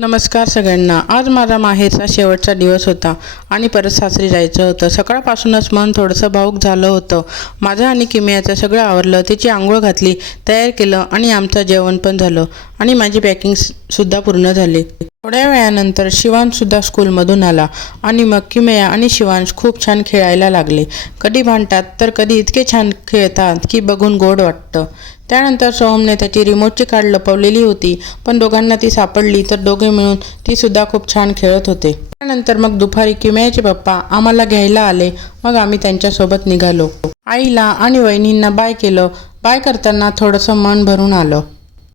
नमस्कार सगळ्यांना। आज माझा माहेरचा शेवटचा दिवस होता आणि परत सासरी जायचं होतं। सकाळपासूनच मन थोडंसं भावुक झालं होतं। माझं आणि किमयाचं सगळं आवरलं, तिची आंघोळ घातली, तयार केलं आणि आमचं जेवण पण झालं आणि माझी पॅकिंग सुद्धा पूर्ण झाली। थोड्या वेळानंतर शिवांशसुद्धा स्कूलमधून आला आणि मग किमया आणि शिवांश खूप छान खेळायला लागले। कधी भांडतात तर कधी इतके छान खेळतात की बघून गोड वाटतं। त्यानंतर सोहमने त्याची रिमोटची कार्ड लपवलेली होती, पण दोघांना ती सापडली तर दोघे मिळून ती सुद्धा खूप छान खेळत होते। त्यानंतर मग दुपारी किमयाचे पप्पा आम्हाला घ्यायला आले, मग आम्ही त्यांच्यासोबत निघालो। आईला आणि वहिनींना बाय केलं। बाय करताना थोडंसं मन भरून आलं।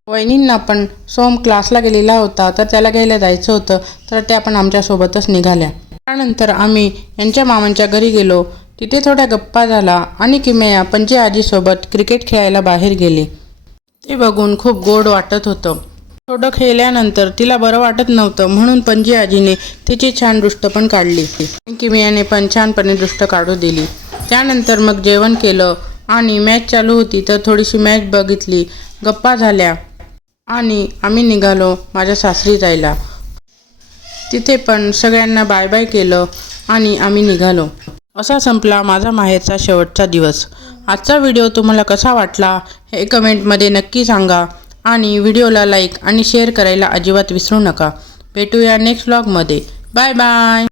वहिनींना पण सोहम क्लासला गेलेला होता तर त्याला घ्यायला जायचं होतं, तर त्या पण आमच्यासोबतच निघाल्या। त्यानंतर आम्ही यांच्या मामांच्या घरी गेलो। तिथे थोड्या गप्पा झाला आणि किमया पणजी आजीसोबत क्रिकेट खेळायला बाहेर गेली। ते बघून खूप गोड वाटत होतं। थोडं खेळल्यानंतर तिला बरं वाटत नव्हतं, म्हणून पणजी आजीने तिची छान दृष्ट पण काढली। किमयाने पण छानपणे दृष्ट काढू दिली। त्यानंतर मग जेवण केलं आणि मॅच चालू होती तर थोडीशी मॅच बघितली, गप्पा झाल्या आणि आम्ही निघालो माझ्या सासरी जायला। तिथे पण सगळ्यांना बाय बाय केलं आणि आम्ही निघालो। असा संपला माझा माहेरचा शेवटचा दिवस। आजचा व्हिडिओ तुम्हाला कसा वाटला हे कमेंटमध्ये नक्की सांगा आणि व्हिडिओला लाईक आणि शेअर करायला अजिबात विसरू नका। भेटूया नेक्स्ट व्लॉगमध्ये। Bye bye.